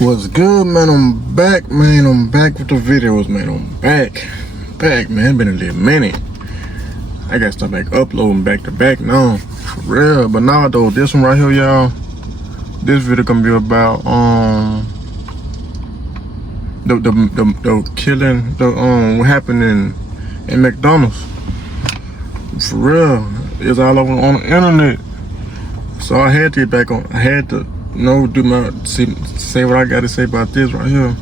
What's good, man? I'm back, man. I'm back with the videos, man. I'm back, man. Been a little minute. I gotta start back uploading back to back now, for real. But now though, this one right here, y'all. This video gonna be about the killing, what happened in McDonald's. For real, it's all over on the internet. So I had to get back on. I had to. Do my say what I gotta say about this right here.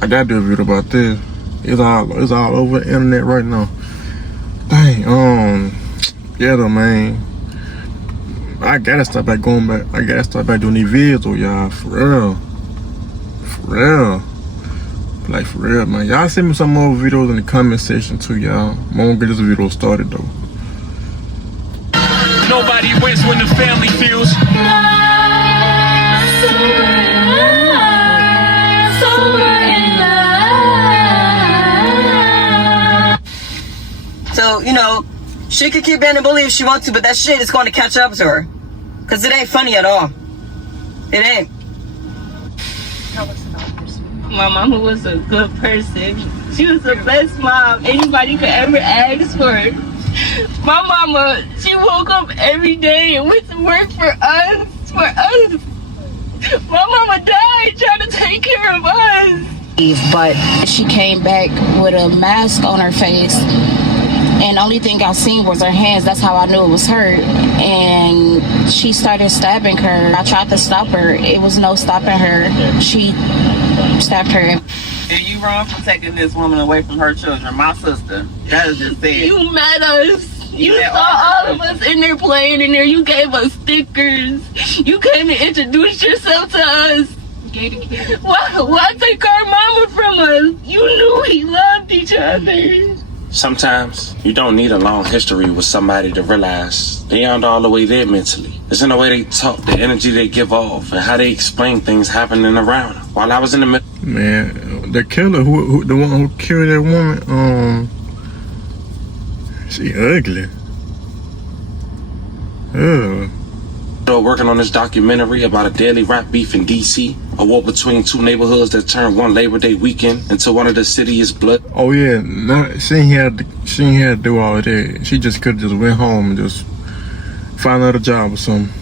I gotta do a video about this. It's all over the internet right now. Dang, yeah though, man. I gotta start back going back. I gotta start back doing these videos, though, y'all. For real. Like for real, man. Y'all send me some more videos in the comment section too, y'all. I'm gonna get this video started though. Nobody wins when the family feels. So, you know, she could keep being a bully if she wants to, but that shit is going to catch up to her. Because it ain't funny at all. It ain't. My mama was a good person. She was the best mom anybody could ever ask for. My mama, she woke up every day and went to work for us. My mama died trying to take care of us. But she came back with a mask on her face, and the only thing I seen was her hands. That's how I knew it was her. And she started stabbing her. I tried to stop her. It was no stopping her. She stabbed her. And you wrong for taking this woman away from her children. My sister, that is just said. You met us. You saw all of us in there playing in there. You gave us stickers. You came to introduce yourself to us. Why take our mama from us? You knew we loved each other. Sometimes you don't need a long history with somebody to realize they aren't all the way there mentally. It's in the way they talk, the energy they give off, and how they explain things happening around them. While I was in the middle, man, the killer, the one who killed that woman, she ugly. working on this documentary about a daily rap beef in DC, a war between two neighborhoods that turned one Labor Day weekend into one of the city's blood. Oh yeah, she ain't had to do all of that. She just could have just went home and just find out a job or something.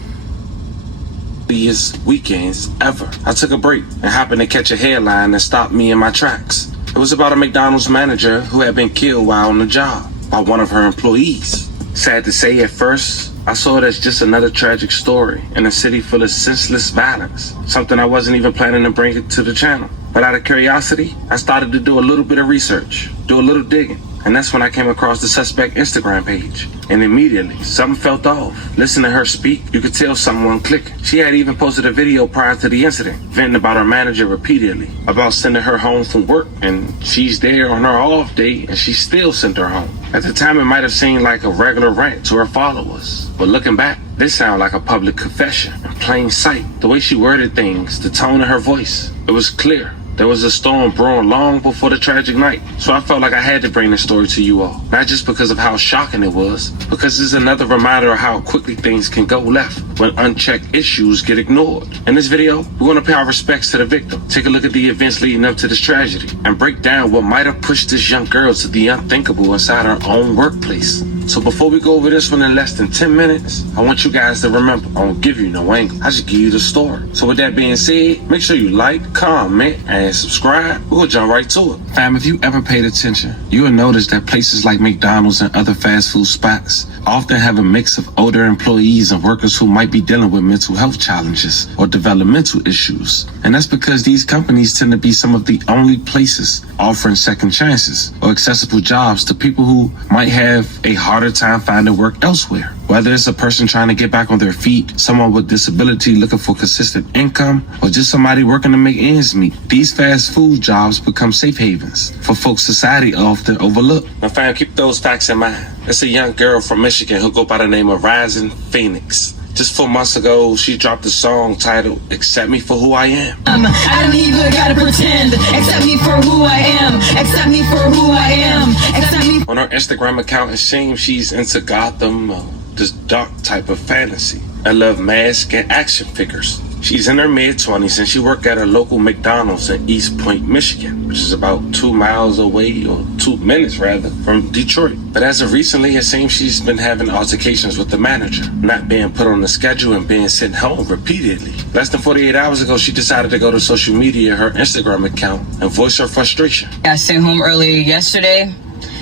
Weekends ever. I took a break and happened to catch a headline that stopped me in my tracks. It was about a McDonald's manager who had been killed while on the job by one of her employees. Sad to say, at first, I saw it as just another tragic story in a city full of senseless violence, something I wasn't even planning to bring it to the channel. But out of curiosity, I started to do a little bit of research, do a little digging, and that's when I came across the suspect Instagram page. And immediately, something felt off. Listening to her speak, you could tell someone clicking. She had even posted a video prior to the incident, venting about her manager repeatedly, about sending her home from work, and she's there on her off day, and she still sent her home. At the time, it might have seemed like a regular rant to her followers, but looking back, this sounded like a public confession in plain sight. The way she worded things, the tone of her voice, it was clear. There was a storm brewing long before the tragic night, so I felt like I had to bring this story to you all. Not just because of how shocking it was, because it's another reminder of how quickly things can go left when unchecked issues get ignored. In this video, we want to pay our respects to the victim, take a look at the events leading up to this tragedy, and break down what might have pushed this young girl to the unthinkable inside her own workplace. So before we go over this one in less than 10 minutes, I want you guys to remember, I won't give you no angle. I just give you the story. So with that being said, make sure you like, comment, and subscribe. We'll jump right to it. Fam, if you ever paid attention, you will notice that places like McDonald's and other fast food spots often have a mix of older employees and workers who might be dealing with mental health challenges or developmental issues. And that's because these companies tend to be some of the only places offering second chances or accessible jobs to people who might have a harder time finding work elsewhere. Whether it's a person trying to get back on their feet, someone with disability looking for consistent income, or just somebody working to make ends meet, these fast food jobs become safe havens for folks society often overlook. Now fam, keep those facts in mind. It's a young girl from Michigan who go by the name of Rising Phoenix. Just 4 months ago, she dropped a song titled Accept Me For Who I Am. I don't even gotta pretend. Accept me for who I am. Accept me for who I am. Accept me. On her Instagram account, it seems she's into Gotham, this dark type of fantasy. I love masks and action figures. She's in her mid-20s and she worked at a local McDonald's in East Point, Michigan, which is about 2 miles away, or 2 minutes rather, from Detroit. But as of recently, it seems she's been having altercations with the manager, not being put on the schedule and being sent home repeatedly. Less than 48 hours ago, she decided to go to social media, her Instagram account, and voice her frustration. I got sent home early yesterday.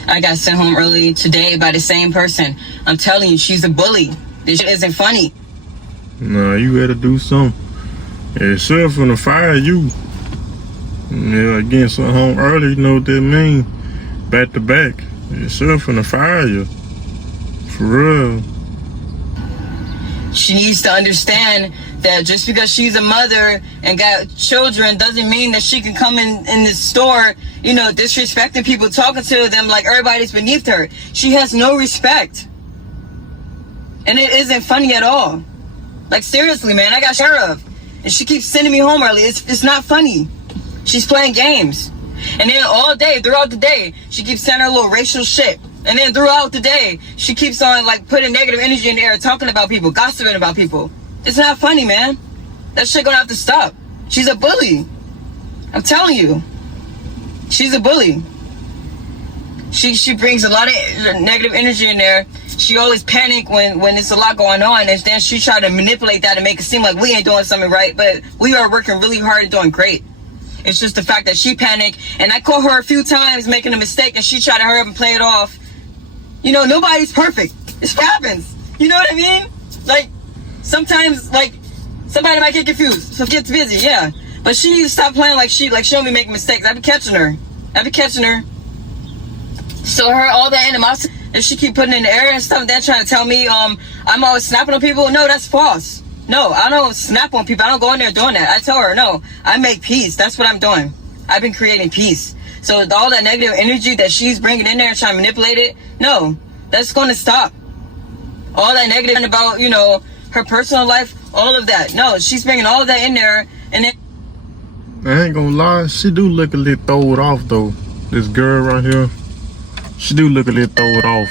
I got sent home early today by the same person. I'm telling you, she's a bully. This shit isn't funny. Nah, you gotta do something. Yeah, sure finna fire you. Yeah, again, so home early, you know what that mean? Back to back. Yeah, sure finna fire you. For real. She needs to understand that just because she's a mother and got children doesn't mean that she can come in this store, you know, disrespecting people, talking to them like everybody's beneath her. She has no respect. And it isn't funny at all. Like, seriously, man, I got sheriff. And she keeps sending me home early. It's not funny. She's playing games. And then all day, throughout the day, she keeps saying her little racial shit. And then throughout the day, she keeps on, like, putting negative energy in the air, talking about people, gossiping about people. It's not funny, man. That shit gonna have to stop. She's a bully. I'm telling you. She's a bully. She brings a lot of negative energy in there. She always panic when there's a lot going on, and then she try to manipulate that and make it seem like we ain't doing something right, but we are working really hard and doing great. It's just the fact that she panicked, and I caught her a few times making a mistake, and she tried to hurry up and play it off. You know, nobody's perfect. It happens. You know what I mean? Like, sometimes, like, somebody might get confused, so gets busy, yeah. But she needs to stop playing like she don't be making mistakes. I be catching her. So her, all that animosity that she keep putting in the air and stuff, they're trying to tell me I'm always snapping on people. No, that's false. No, I don't snap on people. I don't go in there doing that. I tell her, no, I make peace. That's what I'm doing. I've been creating peace. So all that negative energy that she's bringing in there and trying to manipulate it, no, that's going to stop. All that negative about, you know, her personal life, all of that. No, she's bringing all of that in there. And then I ain't gonna lie, she do look a little throw it off though. This girl right here, she do look a little throw it off.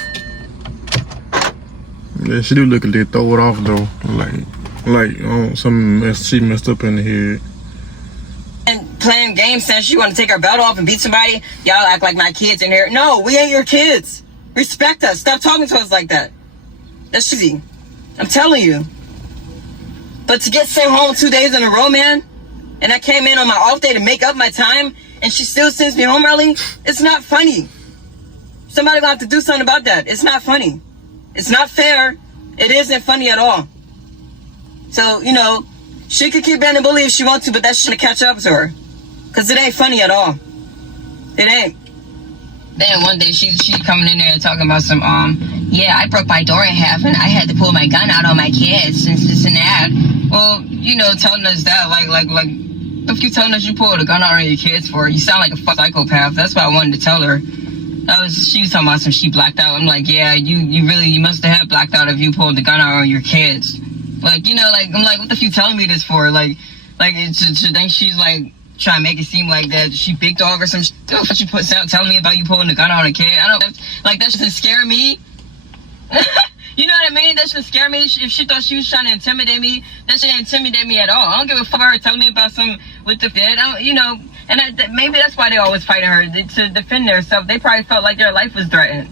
Yeah, she do look a little throw it off though. Like something she messed up in the head. And playing games saying she want to take her belt off and beat somebody. Y'all act like my kids in here. No, we ain't your kids. Respect us. Stop talking to us like that. That's easy. I'm telling you. But to get sent home 2 days in a row, man, and I came in on my off day to make up my time, and she still sends me home early, it's not funny. Somebody gonna have to do something about that. It's not funny. It's not fair. It isn't funny at all. So, you know, she could keep being a bully if she wants to, but that shit catch up to her. Because it ain't funny at all. It ain't. Then one day she coming in there talking about some, yeah, I broke my door in half and I had to pull my gun out on my kids and this and that. Well, you know, telling us that, like, if you telling us you pulled a gun out on your kids for, you sound like a psychopath. That's what I wanted to tell her. She was talking about some she blacked out. I'm like, yeah, you must have blacked out if you pulled the gun out on your kids. Like, you know, like, I'm like, what the f you telling me this for? Like it's then she's like trying to make it seem like that she big dog or some shit. What you telling me about you pulling the gun out on a kid? That doesn't scare me. You know what I mean? That should scare me. If she thought she was trying to intimidate me, that shouldn't intimidate me at all. I don't give a fuck about her telling me about some with the kid. You know, and maybe that's why they always fighting her, to defend themselves. They probably felt like their life was threatened.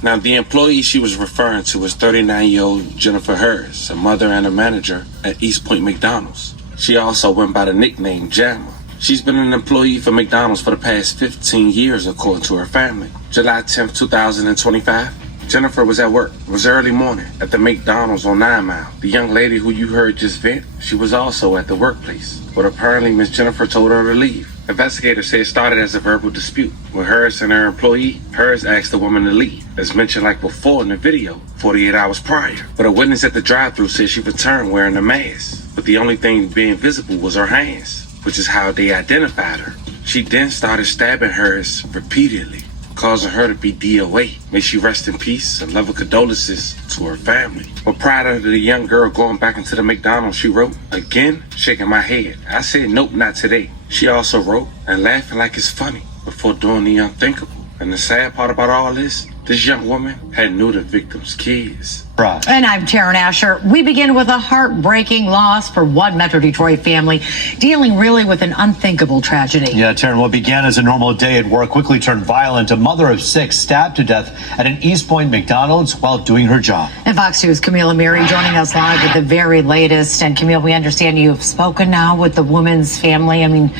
Now, the employee she was referring to was 39-year-old Jennifer Harris, a mother and a manager at East Point McDonald's. She also went by the nickname Jamma. She's been an employee for McDonald's for the past 15 years, according to her family. July 10th, 2025, Jennifer was at work. It was early morning at the McDonald's on 9 Mile. The young lady who you heard just vent, she was also at the workplace. But apparently, Miss Jennifer told her to leave. Investigators say it started as a verbal dispute. When Harris and her employee, Harris asked the woman to leave, as mentioned like before in the video, 48 hours prior. But a witness at the drive-thru said she returned wearing a mask, but the only thing being visible was her hands, which is how they identified her. She then started stabbing Harris repeatedly, causing her to be DOA. May she rest in peace and love and condolences to her family. But prior to the young girl going back into the McDonald's, she wrote, again, shaking my head. I said, nope, not today. She also wrote, and laughing like it's funny, before doing the unthinkable. And the sad part about all this, This young woman had knew the victim's kids. And I'm Taryn Asher. We begin with a heartbreaking loss for one Metro Detroit family dealing really with an unthinkable tragedy. Yeah, Taryn, what began as a normal day at work quickly turned violent. A mother of 6 stabbed to death at an East Point McDonald's while doing her job. And Fox News' Camille Amiri joining us live with the very latest. And Camille, we understand you've spoken now with the woman's family. I mean,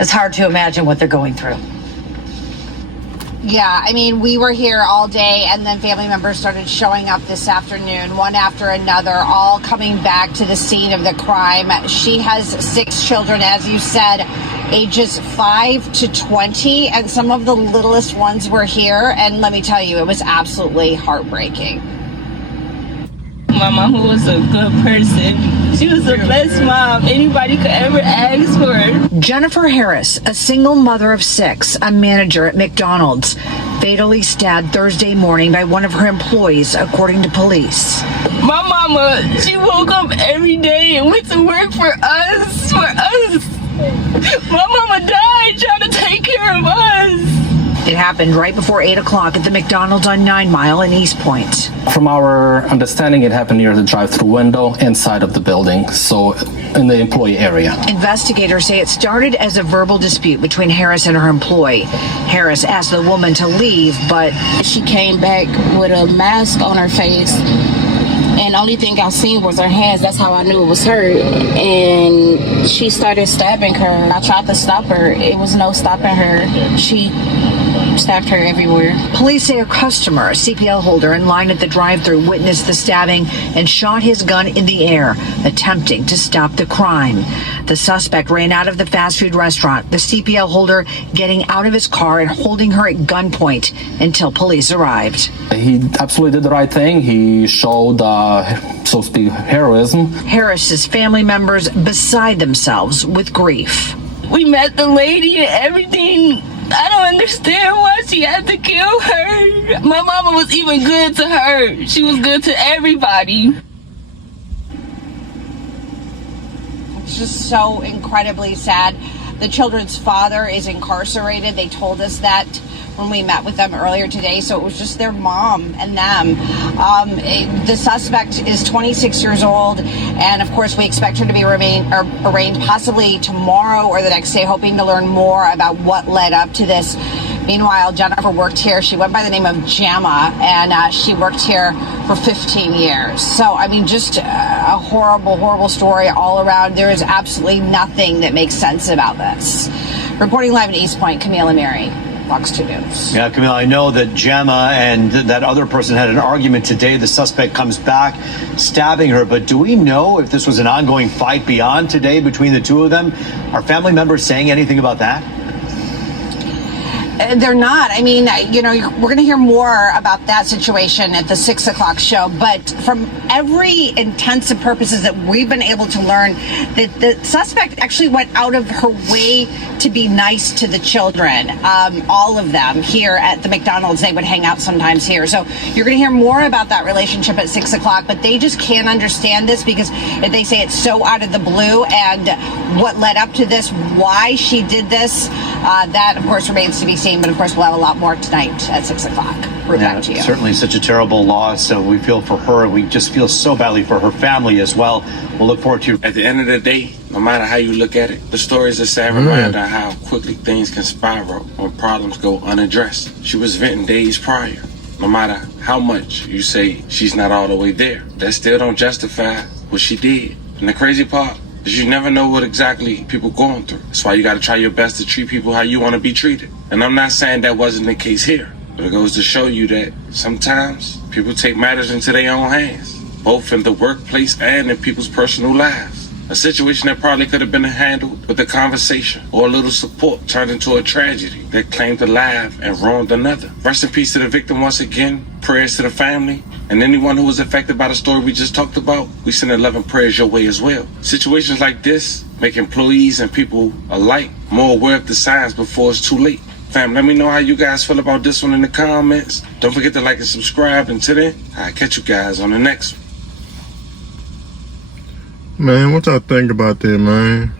it's hard to imagine what they're going through. Yeah, I mean, we were here all day, and then family members started showing up this afternoon, one after another, all coming back to the scene of the crime. She has 6 children, as you said, ages 5 to 20, and some of the littlest ones were here, and let me tell you, it was absolutely heartbreaking. My mom was a good person. She was the best mom anybody could ever ask for. Jennifer Harris, a single mother of 6, a manager at McDonald's, fatally stabbed Thursday morning by one of her employees, according to police. My mama, she woke up every day and went to work for us. My mama died trying to take care of us. It happened right before 8 o'clock at the McDonald's on 9 Mile in East Point. From our understanding, it happened near the drive-through window inside of the building, so in the employee area. Investigators say it started as a verbal dispute between Harris and her employee. Harris asked the woman to leave, but She came back with a mask on her face, and only thing I seen was her hands. That's how I knew it was her. And she started stabbing her. I tried to stop her. It was no stopping her. She stabbed her everywhere. police say a customer, a CPL holder in line at the drive-thru, witnessed the stabbing and shot his gun in the air, attempting to stop the crime. The suspect ran out of the fast food restaurant, the CPL holder getting out of his car and holding her at gunpoint until police arrived. He absolutely did the right thing. He showed, so to speak, heroism. Harris's family members beside themselves with grief. We met the lady and everything. I don't understand why she had to kill her. My mama was even good to her. She was good to everybody. It's just so incredibly sad. The children's father is incarcerated. They told us that when we met with them earlier today. So it was just their mom and them. The suspect is 26 years old, and of course we expect her to be arraigned possibly tomorrow or the next day, hoping to learn more about what led up to this. Meanwhile, Jennifer worked here. She went by the name of Jamma, and she worked here for 15 years. So, I mean, just a horrible, horrible story all around. There is absolutely nothing that makes sense about this. Reporting live in East Point, Camille Amiri, Fox 2 News. Yeah, Camille, I know that Jamma and that other person had an argument today. The suspect comes back, stabbing her. But do we know if this was an ongoing fight beyond today between the two of them? Are family members saying anything about that? They're not. I mean, you know, we're going to hear more about that situation at the 6 o'clock show. But from every intents and purposes that we've been able to learn, that the suspect actually went out of her way to be nice to the children. All of them here at the McDonald's, they would hang out sometimes here. So you're going to hear more about that relationship at 6 o'clock. But they just can't understand this because they say it's so out of the blue, and what led up to this, why she did this, that of course remains to be seen. But of course, we'll have a lot more tonight at 6 o'clock. Back to you. Certainly such a terrible loss. So we feel for her. We just feel so badly for her family as well. We'll look forward to. At the end of the day, no matter how you look at it, the story is a sad reminder of how quickly things can spiral when problems go unaddressed. She was venting days prior. No matter how much you say she's not all the way there, that still don't justify what she did. And the crazy part is you never know what exactly people going through. That's why you got to try your best to treat people how you want to be treated. And I'm not saying that wasn't the case here, but it goes to show you that sometimes people take matters into their own hands, both in the workplace and in people's personal lives. A situation that probably could have been handled with a conversation or a little support turned into a tragedy that claimed a life and wronged another. Rest in peace to the victim once again. Prayers to the family and anyone who was affected by the story we just talked about. We send 11 prayers your way as well. Situations like this make employees and people alike more aware of the signs before it's too late. Fam, let me know how you guys feel about this one in the comments. Don't forget to like and subscribe. Until then, I'll catch you guys on the next one. Man, what y'all think about that, man?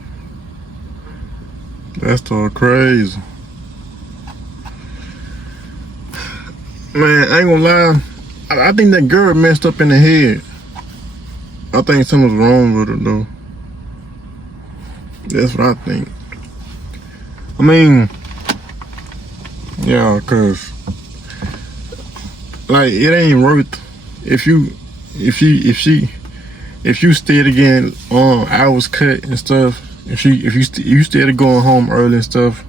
That's all crazy. Man, I ain't gonna lie. I think that girl messed up in the head. I think something's wrong with her though. That's what I think. I mean, yeah, cause like it ain't worth if you stay to get hours cut and stuff. If you stay to going home early and stuff,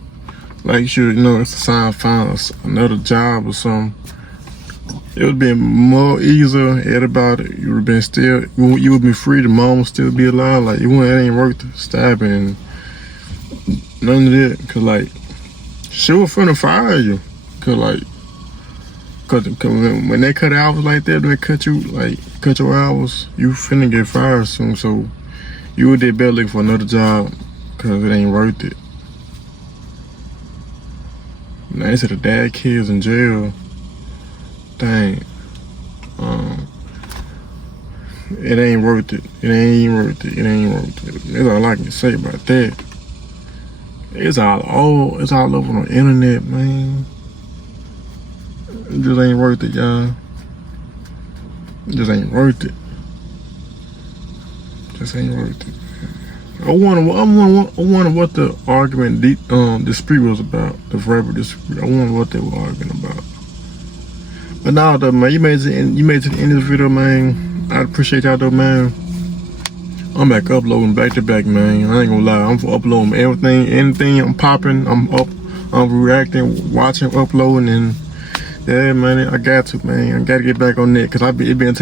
like you should, you know, it's a sign to find another job or something. It would be more easier. Everybody, you would been still, you would be free. The mom would still be alive. Like it ain't worth stabbing. None of that, cause like she was finna fire you, cause when they cut hours like that, they cut your hours, you finna get fired soon. So you would better looking for another job, cause it ain't worth it. Now they said the dad kids in jail. Dang, it ain't worth it. It ain't worth it. It ain't worth it. That's all I can say about that. It's all over on the internet, man. It just ain't worth it, y'all. It just ain't worth it. Just ain't worth it. I wonder what the argument, dispute was about. The verbal dispute. I wonder what they were arguing about. But now though, man, you made it to the end of the video, man. I appreciate y'all though, man. I'm back uploading back to back, man. I ain't gonna lie, I'm uploading everything, anything I'm popping, I'm reacting, watching, uploading, and yeah, man, I got to, man. I gotta get back on that, cause it been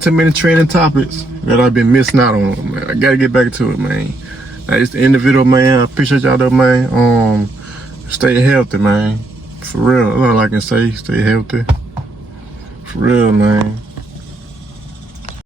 too many trending topics that I've been missing out on, man. I gotta get back to it, man. It's the end of the video, man. I appreciate y'all though, man. Stay healthy, man. For real, that's all I can say. Stay healthy. For real, man.